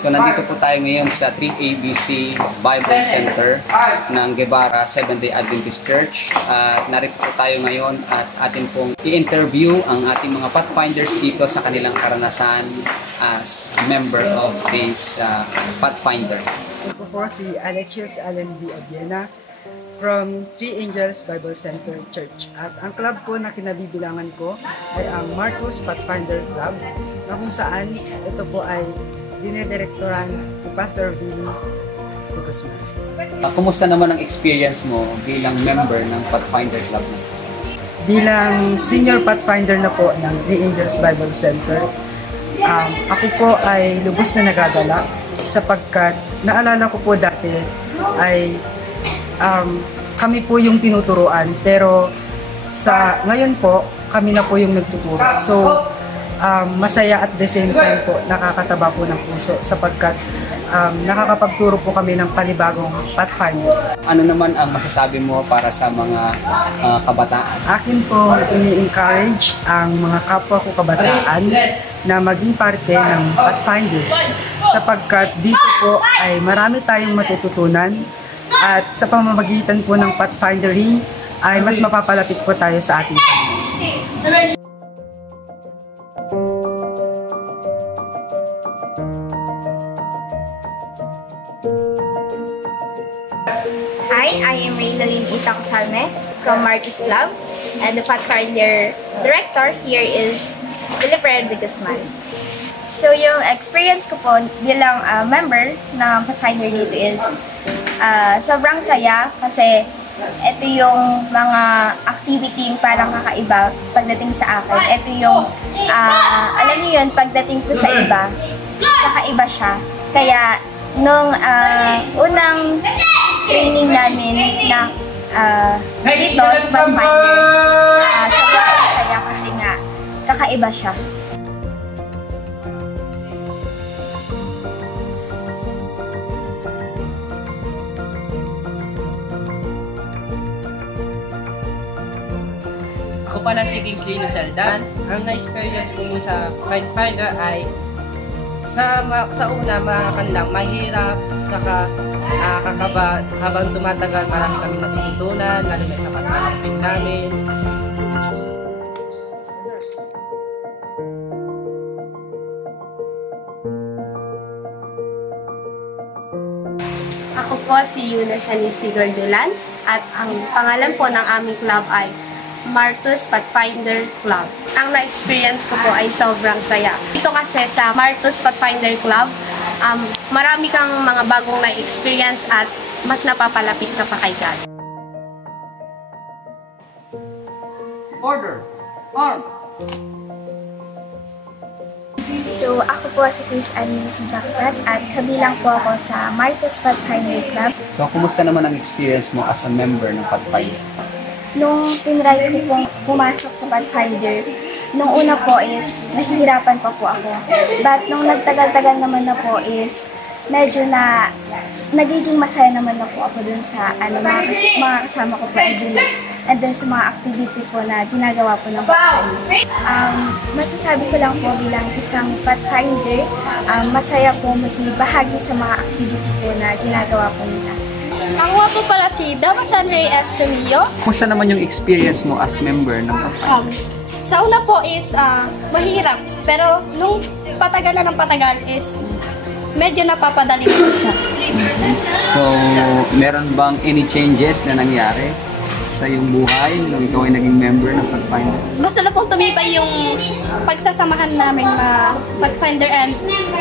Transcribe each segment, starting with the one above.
So nandito po tayo ngayon sa 3ABC Bible Center ng Guevara Seventh-day Adventist Church. At narito po tayo ngayon at atin pong i-interview ang ating mga Pathfinders dito sa kanilang karanasan as a member of this Pathfinder. Ako po si Alexius Allen B. Abiena from Three Angels Bible Center Church. At ang club po na kinabibilangan ko ay ang Marcus Pathfinder Club, na kung saan ito po ay dinedirektoran ni Pastor Vinny de Guzman. Kumusta naman ang experience mo bilang member ng Pathfinder Club? Bilang senior Pathfinder na po ng Three Angels Bible Center, ako po ay lubos na nagadala sapagkat naalala ko po dati ay kami po yung tinuturuan, pero sa ngayon po kami na po yung nagtuturo. So masaya at the same time po nakakataba po ng puso sapagkat nakakapagturo po kami ng panibagong Pathfinder. Ano naman ang masasabi mo para sa mga kabataan? Akin po ini-encourage ang mga kapwa ko kabataan na maging parte ng Pathfinders sapagkat dito po ay marami tayong matututunan at sa pamamagitan po ng Pathfindering ay mas mapapalapit po tayo sa ating Panginoon. Hi, I am Reynalyn Ita Casalme from Marcus Club, and the Pathfinder director here is Wilfred de Guzman. So yung experience ko po bilang member ng Pathfinder dito is sobrang saya kasi ito yung mga activity yung parang kakaiba pagdating sa akin. Ito yung, alam niyo yun, pagdating ko sa iba, kakaiba siya. Kaya nung unang training namin na dito sa Pathfinder, sobrang saya kasi nga kakaiba siya. Ako pala si Kingsley Lusaldan. Ang na-experience ko sa Pathfinder ay sa una mga lang mahirap, saka nakakaba. Habang tumatagal marami kami natututunan, lalo na sa pagkakapig namin. Ako po si Yuna Shanice Gordulan at ang pangalan po ng aming club ay Marcus Pathfinder Club. Ang na-experience ko po ay sobrang saya. Dito kasi sa Marcus Pathfinder Club, marami kang mga bagong na-experience at mas napapalapit ka pa kay God. Order! Arm! So ako po si Chris Annis Bakrat at kabilang po ako sa Marcus Pathfinder Club. So kumusta naman ang experience mo as a member ng Pathfinder? Nung tinry ko pong pumasok sa Pathfinder, nung una po is nahihirapan pa po ako. But nung nagtagal-tagal naman na po is medyo na nagiging masaya naman na po ako dun sa mga kasama ko po and then sa mga activity po na ginagawa po ng Pathfinder. Masasabi ko lang po bilang isang Pathfinder, masaya po maging bahagi sa mga activity po na ginagawa po nila. Ako po pala si Damasan Ray S. Remillo. Kumusta naman yung experience mo as member ng Pathfinder? Sa una po is mahirap, pero nung patagal na ng patagal is medyo napapadali ko siya. So, meron bang any changes na nangyari sa iyong buhay nung ikaw ay naging member ng Pathfinder? Basta na pong tumibay yung pagsasamahan namin na Pathfinder and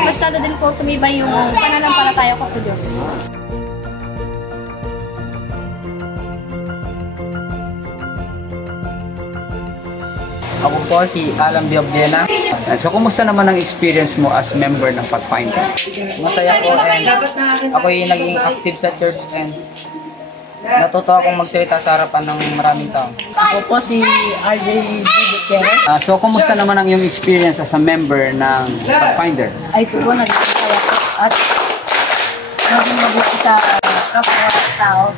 basta na din po tumibay yung pananampalataya ko sa Diyos. Ako po si Alan Biabiena. So, kumusta naman ang experience mo as member ng Pathfinder? Masaya po and ako yung naging active sa church and natuto akong magsalita sa harapan ng maraming tao. Ako po si RJ Gutierrez. So, kumusta naman ang iyong experience as a member ng Pathfinder? Ay ito po, naging masaya po at naging mabuti sa kapwa-tao.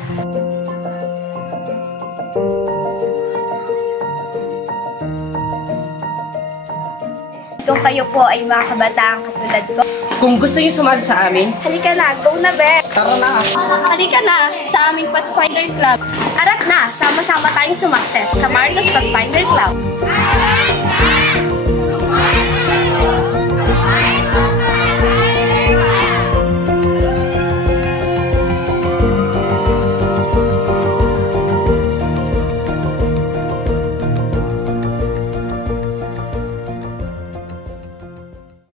Kung kayo po ay mga kabataang katulad ko, Kung gusto niyo sumali sa amin, Halika na, go na, be! Tara na! Halika na sa aming Pathfinder Club. Arat na, sama-sama tayong sumakses sa Martos Pathfinder Club.